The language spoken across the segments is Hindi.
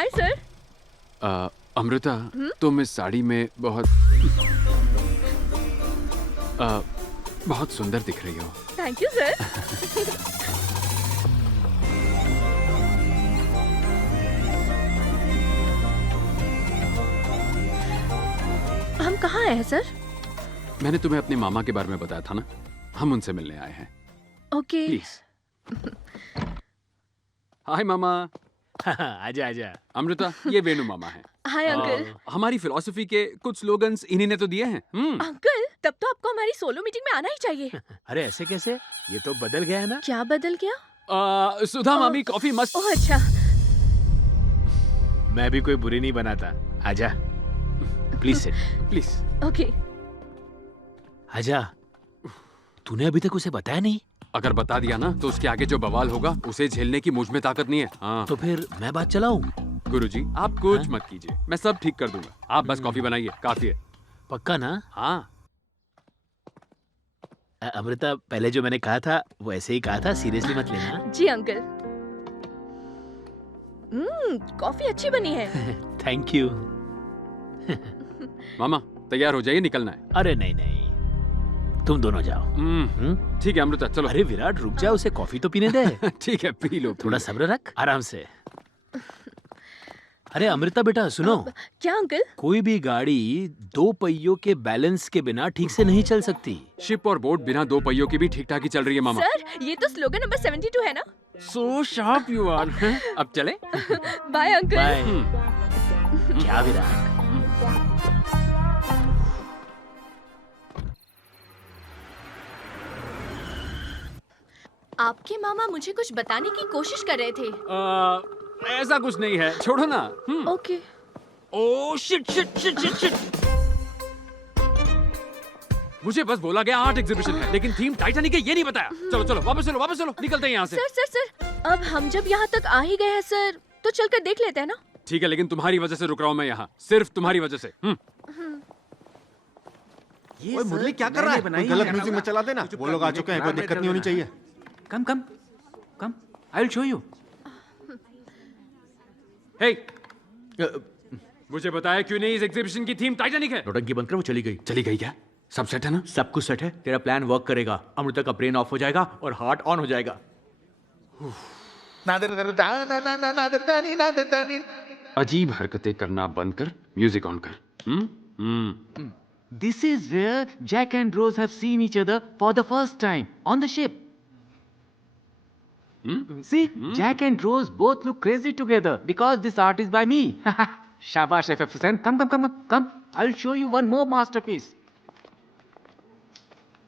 Hi sir. अमृता, तुम इस साड़ी में बहुत बहुत सुंदर दिख रही हो। Thank you sir. हम कहाँ आए हैं सर? मैंने तुम्हें अपने मामा के बारे में बताया था ना, हम उनसे मिलने आए हैं। ओके। प्लीज। हाय मामा। आजा आजा। अमृता, ये वेणु मामा है। Hi uncle. हमारी फिलॉसफी के कुछ स्लोगन्स इन्हीं ने तो दिए हैं। अंकल, तब तो आपको हमारी सोलो मीटिंग में आना ही चाहिए। अरे ऐसे कैसे? ये तो बदल गया है ना। क्या बदल गया? सुधा मामी, कॉफी मस्त। ओह अच्छा। मैं भी कोई बुरी नहीं बनाता। आजा, प्लीज सिट। प्लीज। ओके। आजा। तूने अभी तक उसे बताया नहीं? अगर बता दिया ना तो उसके आगे जो बवाल होगा उसे झेलने की मुझ में ताकत नहीं है। हाँ। तो फिर मैं बात चलाऊं? गुरुजी, आप कुछ मत कीजिए, मैं सब ठीक कर दूंगा। आप बस कॉफी बनाइए, काफी है। पक्का ना? हाँ। अमृता, पहले जो मैंने कहा था वो ऐसे ही कहा था, सीरियसली मत लेना। जी अंकल। कॉफी अच्छी बनी है। Thank you. मामा, तैयार हो जाइए, निकलना है। अरे नहीं नहीं, तुम दोनों जाओ। ठीक है अमृता, चलो। अरे विराट, रुक जा, उसे कॉफी तो पीने दे। ठीक है, पी लो। थोड़ा सब्र रख, आराम से। अरे अमृता बेटा, सुनो। क्या अंकल? कोई भी गाड़ी दो पहियों के बैलेंस के बिना ठीक से नहीं चल सकती। शिप और बोट बिना दो पहियों की भी ठीक ठाक ही चल रही है मामा। सर, ये तो स्लोगन नंबर 72 है ना? So sharp you are. अब चले? Bye uncle. बाय। क्या विराट? आपके मामा मुझे कुछ बताने की कोशिश कर रहे थे। ऐसा कुछ नहीं है, छोड़ो ना। Okay. Oh shit shit shit shit shit. मुझे बस बोला गया आर्ट एग्जीबिशन है, लेकिन थीम टाइटैनिक है ये नहीं बताया। चलो चलो, वापस चलो, वापस चलो, निकलते हैं यहाँ से। सर, अब हम जब यहाँ तक आ ही गए हैं सर, तो चलकर देख लेते हैं ना? ठीक है, लेकिन तुम्हारी वजह से रुक रहा हूँ मैं यहाँ, सिर्फ तुम्हारी वजह से। ओए मुरली, क्या कर रहा है? कोई गलत म्यूजिक में चला देना। वो लोग आ चुके हैं, कोई दिक्कत नहीं होनी चाहिए। Come, come, come. I'll show you. हे, मुझे बताया क्यों नहीं इस एग्जीबिशन की थीम टाइटैनिक है? नौटंकी बनकर वो चली गई। चली गई क्या? सब सेट है ना? सब कुछ सेट है। तेरा प्लान वर्क करेगा। अमृता का ब्रेन ऑफ हो जाएगा और हार्ट ऑन हो जाएगा। अजीब हरकतें करना बंद कर, म्यूजिक ऑन कर। This is where Jack and Rose have seen each other for the first time on the ship. See, Jack and Rose both look crazy together because this art is by me. Shabash, FF%. Come. I'll show you one more masterpiece.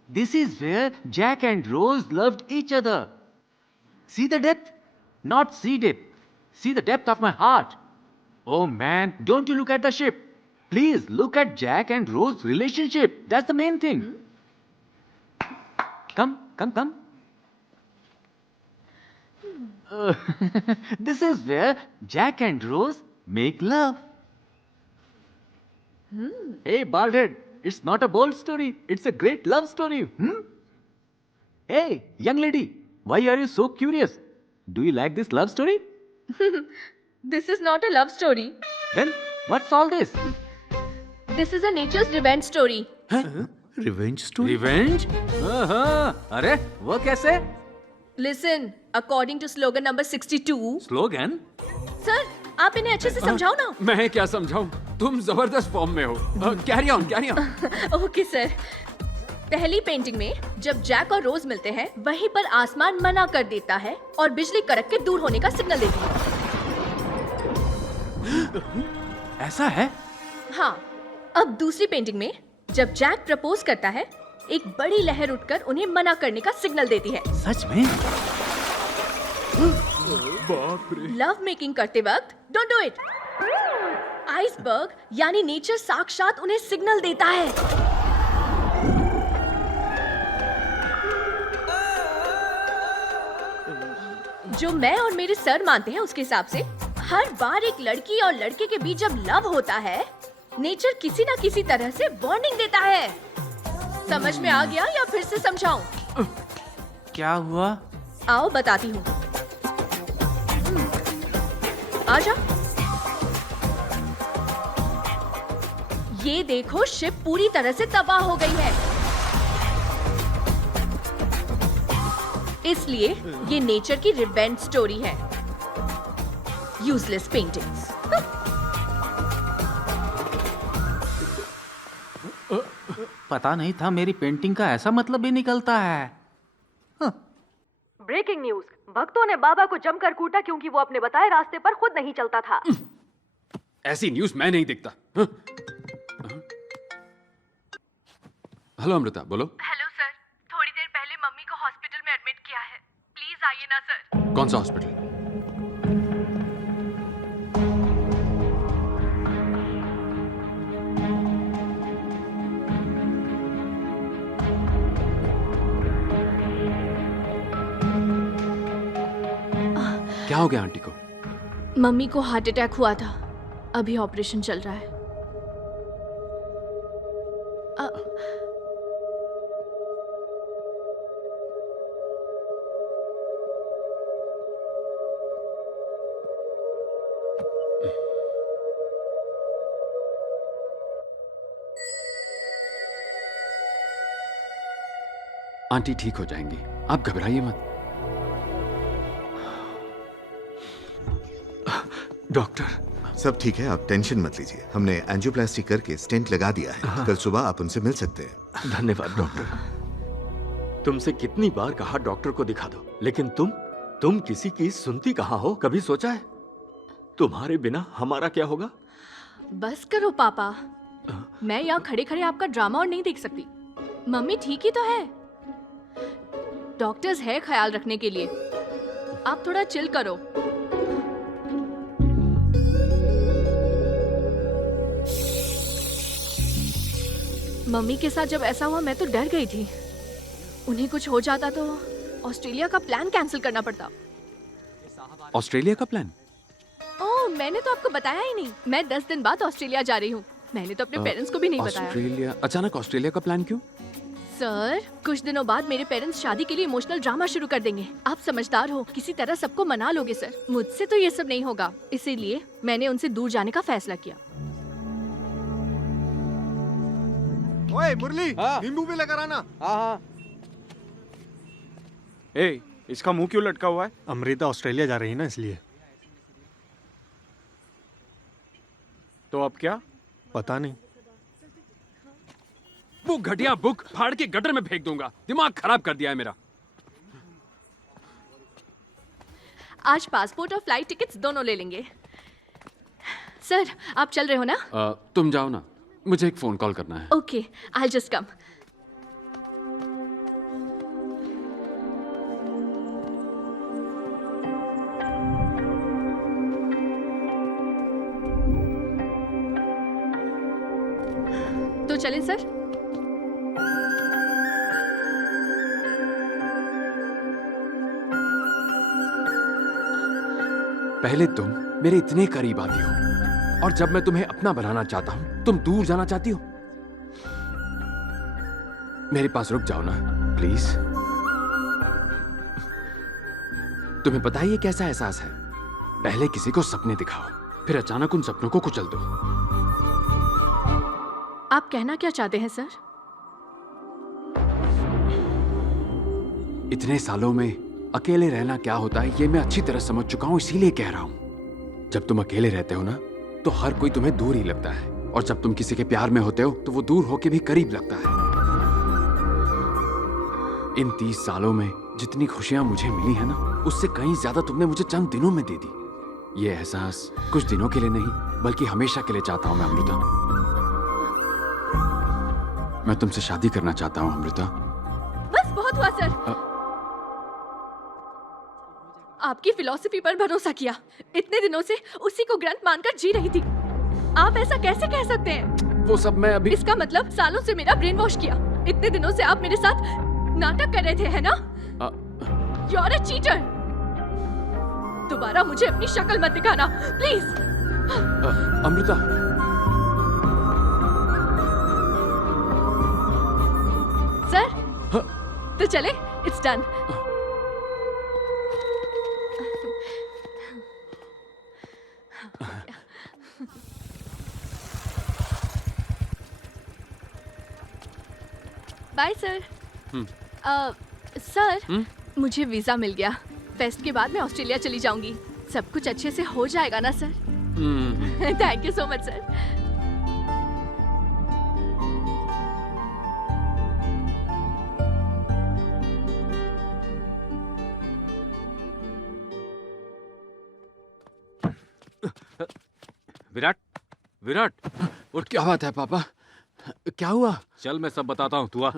This is where Jack and Rose loved each other. See the depth? Not see depth. See the depth of my heart. Oh man, don't you look at the ship. Please look at Jack and Rose's relationship. That's the main thing. Come. This is where Jack and Rose make love. Hey, baldhead, it's not a bold story. It's a great love story. Hey, young lady, why are you so curious? Do you like this love story? This is not a love story. Then, what's all this? This is a nature's revenge story. Revenge story? Revenge? अरे वो कैसे? Listen, according to slogan number 62. Slogan? Sir, आप इन्हें अच्छे से समझाओ ना। मैं क्या समझाऊं? तुम जबरदस्त फॉर्म में हो। Carry on. Okay sir. पहली पेंटिंग में जब जैक और रोज मिलते हैं, वहीं पर आसमान मना कर देता है और बिजली कड़क के दूर होने का सिग्नल देती है। ऐसा है? हाँ। अब दूसरी पेंटिंग में जब जैक प्रपोज करता है, एक बड़ी लहर उठकर उन्हें मना करने का सिग्नल देती है। सच में? लव मेकिंग करते वक्त डोंट डू इट। आइसबर्ग यानी नेचर साक्षात उन्हें सिग्नल देता है। जो मैं और मेरे सर मानते हैं उसके हिसाब से हर बार एक लड़की और लड़के के बीच जब लव होता है, नेचर किसी ना किसी तरह से वार्निंग देता है। समझ में आ गया या फिर से समझाऊं? क्या हुआ? आओ बताती हूँ। आजा। ये देखो, शिप पूरी तरह से तबाह हो गई है। इसलिए ये नेचर की रिवेंज स्टोरी है। Useless paintings. पता नहीं था मेरी पेंटिंग का ऐसा मतलब भी निकलता है। ब्रेकिंग न्यूज, भक्तों ने बाबा को जमकर कूटा क्योंकि वो अपने बताए रास्ते पर खुद नहीं चलता था। ऐसी न्यूज मैं नहीं देखता। हाँ? हेलो अमृता, बोलो। हेलो सर, थोड़ी देर पहले मम्मी को हॉस्पिटल में एडमिट किया है, प्लीज आइए ना सर। कौन सा हॉस्पिटल? क्या हो गया आंटी को? मम्मी को हार्ट अटैक हुआ था, अभी ऑपरेशन चल रहा है। आंटी ठीक हो जाएंगी, आप घबराइए मत। डॉक्टर, सब ठीक है, आप टेंशन मत लीजिए। हमने एंजियोप्लास्टी करके स्टेंट लगा दिया है। कल सुबह आप उनसे मिल सकते हैं। धन्यवाद डॉक्टर। तुमसे कितनी बार कहा डॉक्टर को दिखा दो, लेकिन तुम किसी की सुनती कहाँ हो? कभी सोचा है तुम्हारे बिना हमारा क्या होगा? बस करो पापा, मैं यहाँ खड़े खड़े आपका ड्रामा और नहीं देख सकती। मम्मी ठीक ही तो है, डॉक्टर्स है ख्याल रखने के लिए। आप थोड़ा चिल करो। मम्मी के साथ जब ऐसा हुआ मैं तो डर गई थी। उन्हें कुछ हो जाता तो ऑस्ट्रेलिया का प्लान कैंसिल करना पड़ता। ऑस्ट्रेलिया का प्लान? ओह, मैंने तो आपको बताया ही नहीं। मैं 10 दिन बाद ऑस्ट्रेलिया जा रही हूँ। मैंने तो अपने पेरेंट्स को भी नहीं बताया। ऑस्ट्रेलिया? अचानक ऑस्ट्रेलिया का प्लान क्यों? सर, कुछ दिनों बाद मेरे पेरेंट्स शादी के लिए इमोशनल ड्रामा शुरू कर देंगे। आप समझदार हो, किसी तरह सबको मना लोगे सर। मुझसे तो ये सब नहीं होगा, इसीलिए मैंने उनसे दूर जाने का फैसला किया। ओए मुरली, नींबू भी लेकर आना। हाँ। ए, इसका मुंह क्यों लटका हुआ है? अमृता ऑस्ट्रेलिया जा रही है ना, इसलिए। तो अब क्या? पता नहीं। वो घटिया बुक फाड़ के गटर में फेंक दूंगा। दिमाग खराब कर दिया है मेरा। आज पासपोर्ट और फ्लाइट टिकट्स दोनों ले लेंगे। सर, आप चल रहे हो ना? तुम जाओ ना, मुझे एक फोन कॉल करना है। Okay, I just come. तो चलें सर? पहले तुम मेरे इतने करीब आती हो, और जब मैं तुम्हें अपना बनाना चाहता हूं तुम दूर जाना चाहती हो। मेरे पास रुक जाओ ना प्लीज। तुम्हें पता है ये कैसा एहसास है? पहले किसी को सपने दिखाओ, फिर अचानक उन सपनों को कुचल दो। आप कहना क्या चाहते हैं सर? इतने सालों में अकेले रहना क्या होता है ये मैं अच्छी तरह समझ चुका हूं, इसीलिए कह रहा हूं। जब तुम अकेले रहते हो ना तो हर कोई तुम्हें दूर ही लगता है, और जब तुम किसी के प्यार में होते हो तो वो दूर होके भी करीब लगता है। इन 30 सालों में जितनी खुशियां मुझे मिली है ना, उससे कहीं ज्यादा तुमने मुझे चंद दिनों में दे दी। ये एहसास कुछ दिनों के लिए नहीं बल्कि हमेशा के लिए चाहता हूं मैं अमृता। मैं तुमसे शादी करना चाहता हूं अमृता। बस बहुत हुआ सर। आपकी फिलॉसफी पर भरोसा किया, इतने दिनों से उसी को ग्रंथ मानकर जी रही थी। आप ऐसा कैसे कह सकते हैं? वो सब मैं अभी। इसका मतलब सालों से मेरा ब्रेन वॉश किया। इतने दिनों से आप मेरे साथ नाटक कर रहे थे, है ना? You are a cheater। दोबारा मुझे अपनी शक्ल मत दिखाना, प्लीज। अमृता, सर, तो चले, it's done. Bye sir. Hmm. Sir, मुझे वीजा मिल गया। फेस्ट के बाद मैं ऑस्ट्रेलिया चली जाऊंगी। सब कुछ अच्छे से हो जाएगा ना sir? Thank you so much sir. Virat, Virat, और क्या बात है पापा? क्या हुआ? चल मैं सब बताता हूँ, तू आ।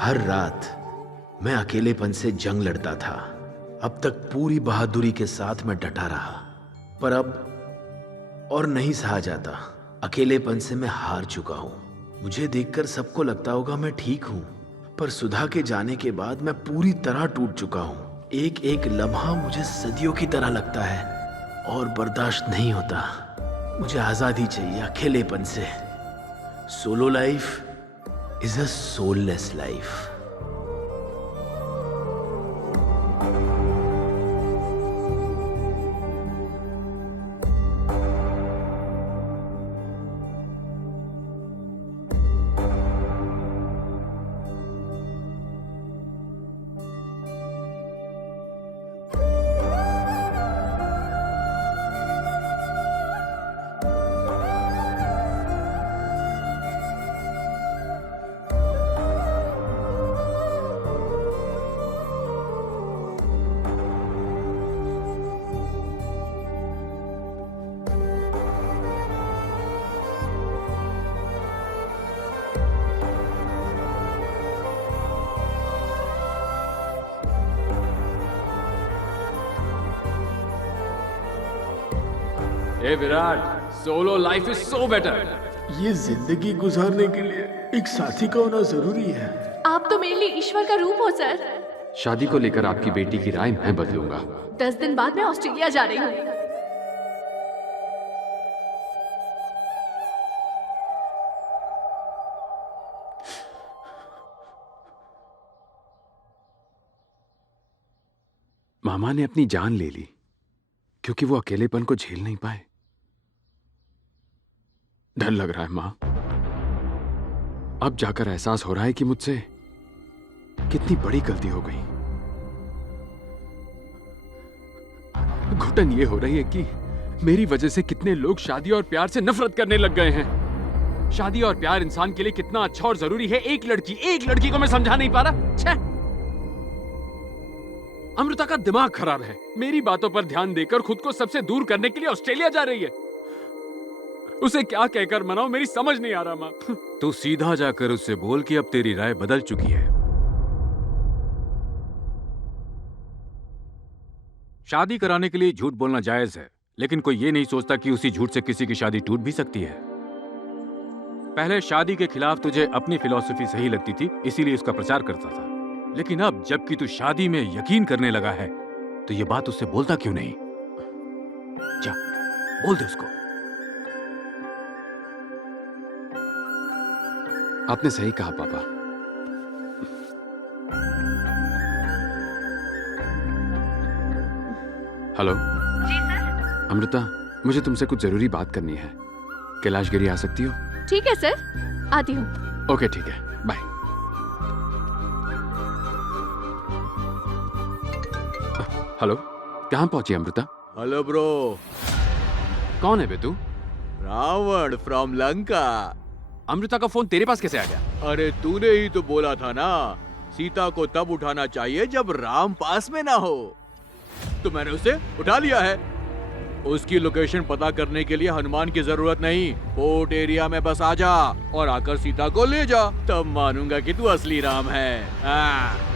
हर रात मैं अकेलेपन से जंग लड़ता था। अब तक पूरी बहादुरी के साथ मैं डटा रहा, पर अब और नहीं सहा जाता। अकेलेपन से मैं हार चुका हूं। मुझे देखकर सबको लगता होगा मैं ठीक हूं, पर सुधा के जाने के बाद मैं पूरी तरह टूट चुका हूं। एक एक लम्हा मुझे सदियों की तरह लगता है और बर्दाश्त नहीं होता। मुझे आजादी चाहिए अकेलेपन से। Solo life is a soulless life. A Virat, solo life is so better. ये जिंदगी गुजारने के लिए एक साथी का होना जरूरी है। आप तो मेरे लिए ईश्वर का रूप हो सर। शादी को लेकर आपकी बेटी की राय मैं बदलूंगा। 10 दिन बाद मैं ऑस्ट्रेलिया जा रही हूँ। मामा ने अपनी जान ले ली क्योंकि वो अकेलेपन को झेल नहीं पाए। डर लग रहा है मां। अब जाकर एहसास हो रहा है कि मुझसे कितनी बड़ी गलती हो गई। घुटन ये हो रही है कि मेरी वजह से कितने लोग शादी और प्यार से नफरत करने लग गए हैं। शादी और प्यार इंसान के लिए कितना अच्छा और जरूरी है, एक लड़की को मैं समझा नहीं पा रहा। छे! अमृता का दिमाग खराब है। मेरी बातों पर ध्यान देकर खुद को सबसे दूर करने के लिए ऑस्ट्रेलिया जा रही है। उसे क्या कहकर मनाऊं, मेरी समझ नहीं आ रहा मां। तू सीधा जाकर उससे बोल कि अब तेरी राय बदल चुकी है। शादी कराने के लिए झूठ बोलना जायज है, लेकिन कोई ये नहीं सोचता कि उसी झूठ से किसी की शादी टूट भी सकती है। पहले शादी के खिलाफ तुझे अपनी फिलॉसफी सही लगती थी, इसीलिए उसका प्रचार करता था। लेकिन अब जबकि तू शादी में यकीन करने लगा है, तो ये बात उससे बोलता क्यों नहीं? जा, बोल दे उसको। आपने सही कहा पापा। हेलो। जी सर। अमृता, मुझे तुमसे कुछ जरूरी बात करनी है। कैलाशगिरी आ सकती हो? ठीक है सर, आती हूँ। ओके ठीक है, बाय। हेलो, कहाँ पहुंची अमृता? हेलो ब्रो, कौन है बे तू? रावण फ्रॉम लंका। अमृता का फोन तेरे पास कैसे आ गया? अरे तूने ही तो बोला था ना, सीता को तब उठाना चाहिए जब राम पास में ना हो, तो मैंने उसे उठा लिया है। उसकी लोकेशन पता करने के लिए हनुमान की जरूरत नहीं, पोर्ट एरिया में बस आ जा और आकर सीता को ले जा, तब मानूंगा कि तू असली राम है।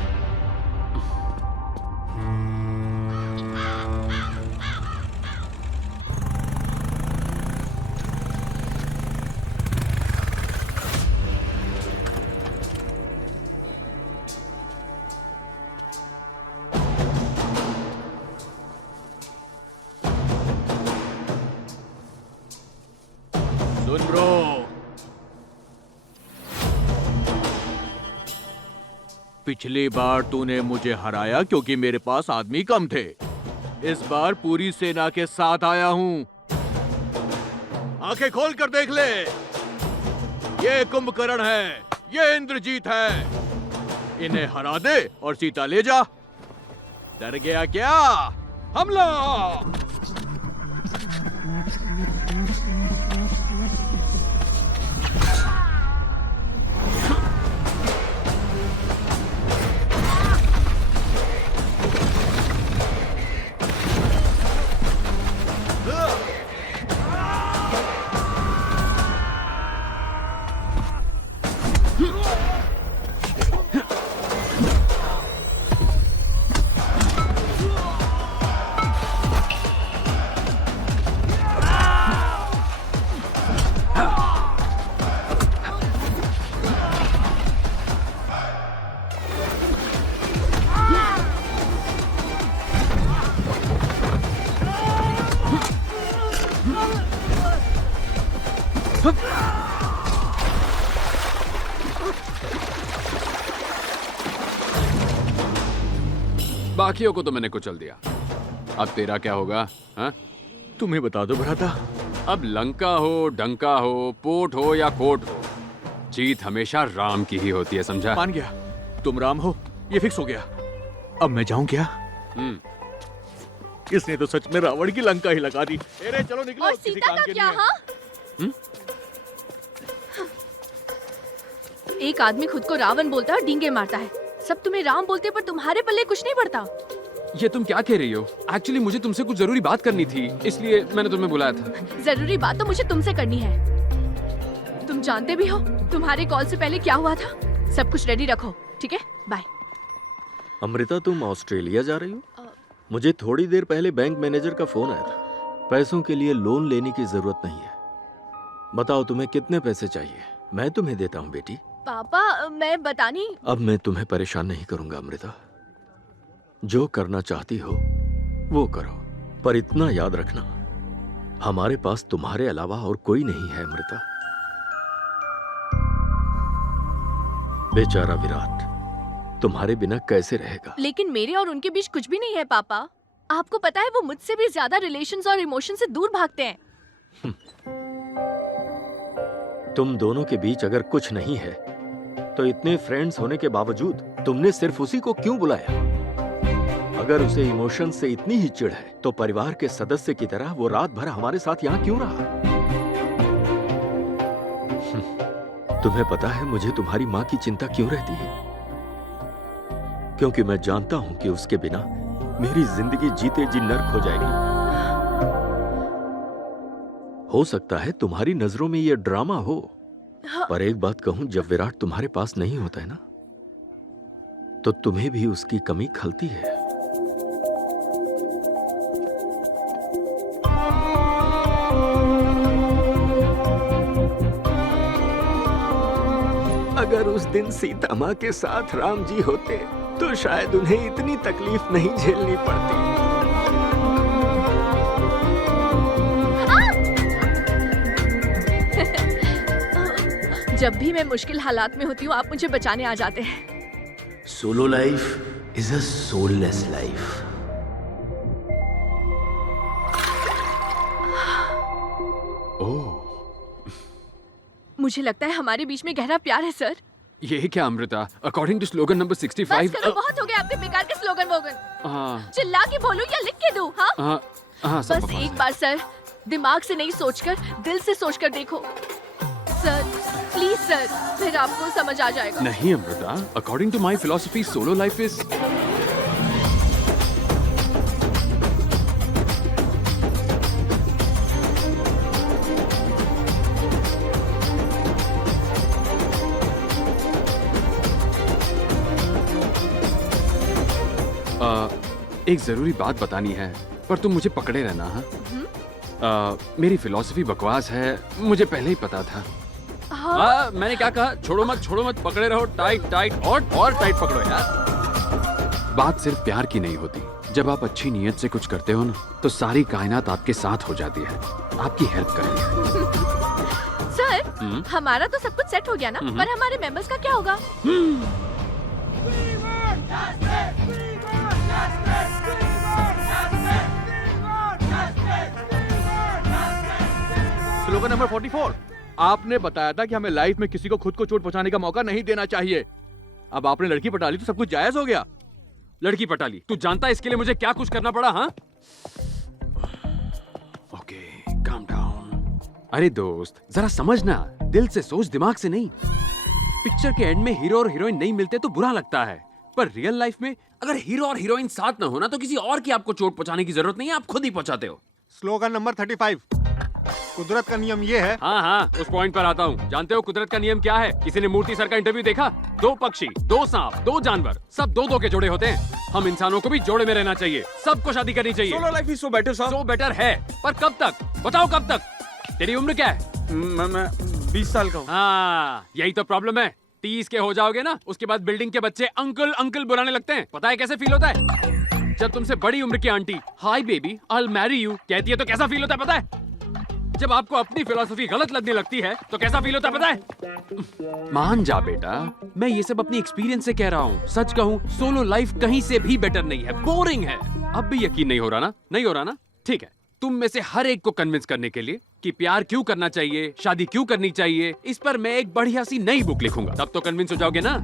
सुन ब्रो, पिछली बार तूने मुझे हराया क्योंकि मेरे पास आदमी कम थे। इस बार पूरी सेना के साथ आया हूं। आंखें खोल कर देख ले, ये कुंभकर्ण है, ये इंद्रजीत है। इन्हें हरा दे और सीता ले जा। डर गया क्या? हमला! बाकियों को तो मैंने कुचल दिया, अब तेरा क्या होगा? हाँ? तुम्हें बता दो भ्राता, अब लंका हो, डंका हो, पोर्ट हो या कोर्ट हो, जीत हमेशा राम की ही होती है, समझा? मान गया, तुम राम हो, ये फिक्स हो गया। अब मैं जाऊं क्या? इसने तो सच में रावण की लंका ही लगा दी। अरे चलो निकलो, और किसी सीता काम का के क्या? लिए। हाँ, एक आदमी खुद को रावण बोलता है और डींगे मारता है, सब तुम्हें राम बोलते पर तुम्हारे पल्ले कुछ नहीं पड़ता। ये तुम क्या कह रही हो? एक्चुअली मुझे तुमसे कुछ जरूरी बात करनी थी, इसलिए मैंने तुम्हें बुलाया था। जरूरी बात तो मुझे तुमसे करनी है। तुम जानते भी हो तुम्हारे कॉल से पहले क्या हुआ था। सब कुछ रेडी रखो, ठीक है? बाय। अमृता, तुम ऑस्ट्रेलिया जा रही हो? मुझे थोड़ी देर पहले बैंक मैनेजर का फोन आया था। पैसों के लिए लोन लेने की जरूरत नहीं है। बताओ तुम्हें कितने पैसे चाहिए, मैं तुम्हें देता हूँ बेटी। पापा, मैं बतानी। अब मैं तुम्हें परेशान नहीं करूंगा अमृता, जो करना चाहती हो वो करो, पर इतना याद रखना, हमारे पास तुम्हारे अलावा और कोई नहीं है अमृता। बेचारा विराट तुम्हारे बिना कैसे रहेगा? लेकिन मेरे और उनके बीच कुछ भी नहीं है पापा। आपको पता है वो मुझसे भी ज्यादा रिलेशंस और इमोशन से दूर भागते हैं। तुम दोनों के बीच अगर कुछ नहीं है तो इतने फ्रेंड्स होने के बावजूद तुमने सिर्फ उसी को क्यों बुलाया? अगर उसे इमोशन से इतनी ही चिढ़ है तो परिवार के सदस्य की तरह वो रात भर हमारे साथ यहाँ क्यों रहा? तुम्हें पता है मुझे तुम्हारी माँ की चिंता क्यों रहती है? क्योंकि मैं जानता हूं कि उसके बिना मेरी जिंदगी जीते जी नर्क हो जाएगी। हो सकता है तुम्हारी नजरों में यह ड्रामा हो, पर एक बात कहूं, जब विराट तुम्हारे पास नहीं होता है ना, तो तुम्हें भी उसकी कमी खलती है। अगर उस दिन सीता मां के साथ राम जी होते तो शायद उन्हें इतनी तकलीफ नहीं झेलनी पड़ती। जब भी मैं मुश्किल हालात में होती हूँ आप मुझे बचाने आ जाते हैं। Solo life is a soulless life. Oh, मुझे लगता है हमारे बीच में गहरा प्यार है सर। ये क्या Amrita, according to slogan number बस 65। करो, बहुत हो गया आपके बेकार के स्लोगन वोगन। हाँ चिल्ला के बोलूं या लिख के दूं? हाँ हाँ हाँ, सब बस बकवास एक है। बार सर, दिमाग से नहीं सोचकर दिल से सोचकर देखो सर, प्लीज सर, फिर आपको समझ आ जाएगा। नहीं Amrita, according to my philosophy solo life is. एक जरूरी बात बतानी है, पर तुम मुझे पकड़े रहना। हाँ मेरी फिलॉसफी बकवास है, मुझे पहले ही पता था। हाँ मैंने क्या कहा? छोड़ो मत, पकड़े रहो, टाइट टाइट और टाइट पकड़ो यार। बात सिर्फ प्यार की नहीं होती। जब आप अच्छी नीयत से कुछ करते हो ना, तो सारी कायनात आपके साथ हो जाती है, आपकी हेल्प करेगी। सर, हमारा तो सब कुछ सेट हो गया ना, पर हमारे मेंबर्स का क्या होगा? Slogan number 44। आपने बताया था कि हमें लाइफ में किसी को खुद को चोट पहुंचाने का मौका नहीं देना चाहिए। अब आपने लड़की पटा ली तो सब कुछ जायज हो गया। लड़की पटा ली, तू जानता है इसके लिए मुझे क्या कुछ करना पड़ा? हाँ ओके, काम डाउन। अरे दोस्त, जरा समझना, दिल से सोच, दिमाग से नहीं। पिक्चर के एंड में हीरो और हीरोइन नहीं मिलते तो बुरा लगता है, पर रियल लाइफ में अगर हीरो और हीरोइन साथ ना हो ना, तो किसी और की आपको चोट पहुंचाने की जरूरत नहीं है, आप खुद ही पहुंचाते हो। Slogan number 35। कुदरत का नियम ये है। हाँ उस पॉइंट पर आता हूँ। जानते हो कुदरत का नियम क्या है? किसी ने मूर्ति सर का इंटरव्यू देखा? 2 पक्षी, 2 सांप, 2 जानवर, सब 2-2 के जोड़े होते हैं। हम इंसानों को भी जोड़े में रहना चाहिए, सबको शादी करनी चाहिए। Solo life is so better sir. So better है, पर कब तक? बताओ कब तक? तेरी उम्र क्या है? मैं 20 साल का हूँ। हाँ यही तो प्रॉब्लम है। 30 के हो जाओगे ना, उसके बाद बिल्डिंग के बच्चे अंकल अंकल बुलाने लगते हैं। पता है कैसे फील होता है? जब तुमसे बड़ी उम्र की aunty hi baby I will marry you कहती है तो कैसा फील होता है पता है? जब आपको अपनी फिलॉसफी गलत लगने लगती है तो कैसा फील होता है पता है? मान जा बेटा, मैं ये सब अपनी एक्सपीरियंस से कह रहा हूँ। सच कहूँ, सोलो लाइफ कहीं से भी बेटर नहीं है, बोरिंग है। अब भी यकीन नहीं हो रहा ना? नहीं हो रहा ना? ठीक है, तुम में से हर एक को कन्विंस करने के लिए कि प्यार क्यों करना चाहिए, शादी क्यों करनी चाहिए, इस पर मैं एक बढ़िया सी नई बुक लिखूंगा। तब तो कन्विंस हो जाओगे ना?